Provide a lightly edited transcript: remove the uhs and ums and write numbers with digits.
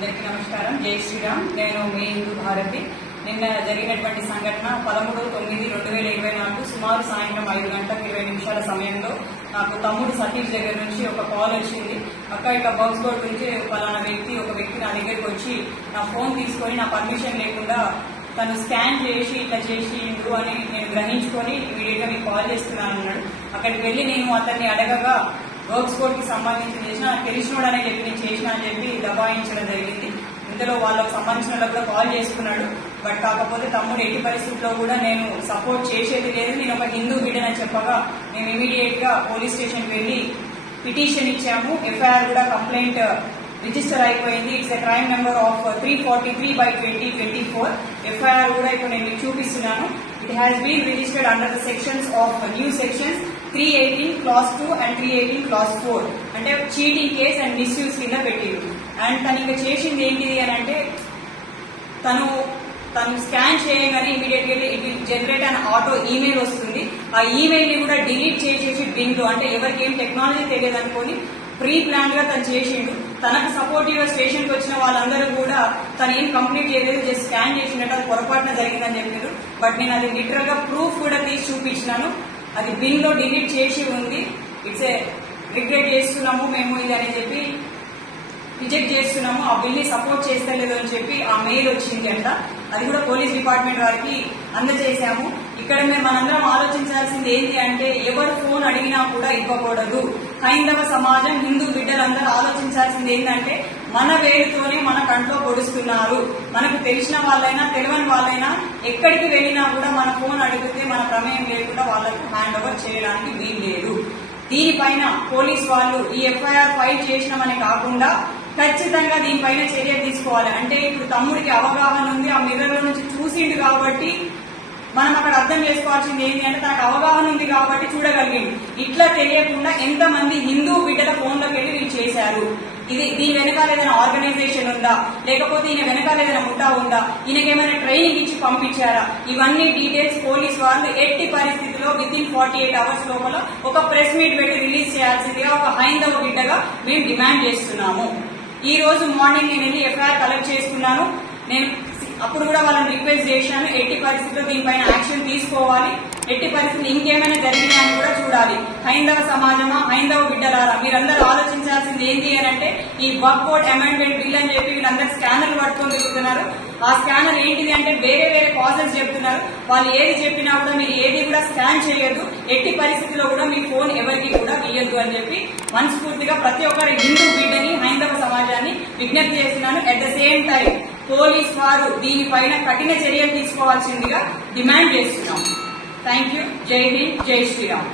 అందరికీ నమస్కారం. జై శ్రీరామ్. నేను మీ హిందూ భారతి. నిన్న జరిగినటువంటి సంఘటన 13/9/2024 సుమారు సాయంత్రం 5 గంటల 20 నిమిషాల సమయంలో నాకు తమ్ముడు సతీష్ దగ్గర నుంచి ఒక కాల్ వచ్చింది. అక్క ఇట్లా బాక్స్ బోర్డ్ నుంచి పలానా ఒక వ్యక్తి నా దగ్గరికి వచ్చి నా ఫోన్ తీసుకొని నా పర్మిషన్ లేకుండా తను స్కాన్ చేసి ఇట్లా చేసిండు అని నేను గ్రహించుకొని ఇమీడియట్ గా మీకు కాల్ చేస్తున్నాను అన్నాడు. అక్కడికి వెళ్లి నేను అతన్ని అడగగా వర్క్స్ బోర్డ్ కి సంబంధించి చేసిన తెలిసినోడనే చెప్పి నేను చేసిన అని చెప్పి దబాయించడం జరిగింది. ఇందులో వాళ్ళకు సంబంధించిన వాళ్ళకు కూడా కాల్ చేసుకున్నాడు. బట్ కాకపోతే తమ్ముడు ఎట్టి పరిస్థితుల్లో కూడా నేను సపోర్ట్ చేసేది లేదు, నేను ఒక హిందూ బిడ్డనని చెప్పగా మేము ఇమీడియట్ గా పోలీస్ స్టేషన్ కి వెళ్లి పిటిషన్ ఇచ్చాము. ఎఫ్ఐఆర్ కూడా కంప్లైంట్ రిజిస్టర్ అయిపోయింది. It's a crime number of 343/2024. FIR కూడా ఇప్పుడు నేను మీకు చూపిస్తున్నాను. It has been registered under the sections of new sections 318 clause 2 and 318 clause 4 అంటే చీటింగ్ కేస్ అండ్ మిస్యూజ్ కింద పెట్టిరు. అండ్ తను ఇంకా చేసింది ఏంటిది అని అంటే తను స్కాన్ చేయగానే ఇమీడియట్ గా it will generate an auto email వస్తుంది. ఆ ఈమెయిల్ ని కూడా డిలీట్ చేసేసి బింగ్ లో అంటే ఎవరికి ఏం టెక్నాలజీ తెలియదు అనుకోని ప్రీ ప్లాన్ గా తను చేసిండు. తనకు సపోర్టివ్ గా స్టేషన్ కి వచ్చిన వాళ్ళందరూ కూడా తను ఏం కంప్లీట్ చేయలేదు, జస్ట్ స్కాన్ చేసినట్టు అది పొరపాటున జరిగిందని చెప్పారు. బట్ నేను అది లిటరల్ గా ప్రూఫ్ కూడా తీసి చూపించినాను. అది బిన్ లో డిలీట్ చేసి ఉంది. ఇట్స్ ఏ రిగ్రెట్ చేస్తున్నాము మేము ఇది అని చెప్పి రిజెక్ట్ చేస్తున్నాము, ఆ బిల్ ని సపోర్ట్ చేస్తలేదు అని చెప్పి ఆ మెయిల్ వచ్చింది అంట. అది కూడా పోలీస్ డిపార్ట్మెంట్ వారికి అందజేశాము. ఇక్కడ మేము మనందరం ఆలోచించాల్సింది ఏంటి అంటే ఎవరు ఫోన్ అడిగినా కూడా ఇవ్వకూడదు. హైందవ సమాజం, హిందూ బిడ్డలందరూ ఆలోచించాల్సింది ఏంటంటే మన వేలుతోనే మన కంట్లో పొడుస్తున్నారు. మనకు తెలిసిన వాళ్ళైనా తెలియని వాళ్ళైనా ఎక్కడికి వెళ్ళినా కూడా మన ఫోన్ అడిగితే మన ప్రమేయం లేకుండా వాళ్ళకు హ్యాండ్ ఓవర్ చేయడానికి వీలు లేదు. దీనిపైన పోలీస్ వాళ్ళు ఈ ఎఫ్ఐఆర్ ఫైల్ చేసినామని కాకుండా ఖచ్చితంగా దీనిపైన చర్య తీసుకోవాలి. అంటే ఇప్పుడు తమ్ముడికి అవగాహన ఉంది, ఆ మిర్రర్ లో నుంచి చూసిండు కాబట్టి మనం అక్కడ అర్థం చేసుకోవాల్సింది ఏంటి అంటే తనకు అవగాహన ఉంది కాబట్టి చూడగలిగింది. ఇట్లా తెలియకుండా ఎంతమంది హిందూ బిడ్డల ఫోన్లోకి వెళ్ళి వీళ్ళు చేశారు. దీని వెనకాల ఏదైనా ఆర్గనైజేషన్ ఉందా, లేకపోతే ఈయన వెనకాల ఏదైనా ముఠా ఉందా, ఈయనకేమైనా ట్రైనింగ్ ఇచ్చి పంపించారా, ఇవన్నీ డీటెయిల్స్ పోలీస్ వాళ్ళు ఎట్టి పరిస్థితిలో విత్ ఇన్ 48 hours లోపల ఒక ప్రెస్ మీట్ పెట్టి రిలీజ్ చేయాల్సిందిగా ఒక హైందవ బిడ్డగా మేము డిమాండ్ చేస్తున్నాము. ఈ రోజు మార్నింగ్ నేను వెళ్ళి ఎఫ్ఐఆర్ కలెక్ట్ చేసుకున్నాను. నేను అప్పుడు కూడా వాళ్ళని రిక్వెస్ట్ చేశాను, ఎట్టి పరిస్థితుల్లో దీనిపైన యాక్షన్ తీసుకోవాలి, ఎట్టి పరిస్థితులు ఇంకేమైనా జరిగినాయని కూడా చూడాలి. హైందవ సమాజమా, హైందవ బిడ్డలారా, మీరందరూ ఆలోచించాల్సింది ఏంటి అని అంటే ఈ వక్ఫ్ బోర్డ్ అమెండ్మెంట్ బిల్ అని చెప్పి వీళ్ళందరూ స్కానర్లు పట్టుకొని తిరుగుతున్నారు. ఆ స్కానర్ ఏంటిది అంటే వేరే వేరే కాజెస్ చెప్తున్నారు. వాళ్ళు ఏది చెప్పినా కూడా మీరు ఏది కూడా స్కాన్ చేయొద్దు, ఎట్టి పరిస్థితుల్లో కూడా మీ ఫోన్ ఎవరికి కూడా ఇయ్యొద్దు అని చెప్పి మనస్ఫూర్తిగా ప్రతి ఒక్కరి హిందూ బిడ్డని, హైందవ సమాజాన్ని విజ్ఞప్తి చేస్తున్నాను. At the same time police వారు దీనిపైన కఠిన చర్యలు తీసుకోవాల్సిందిగా డిమాండ్ చేస్తున్నాం. Thank you. జై హింద్, జై శ్రీరామ్.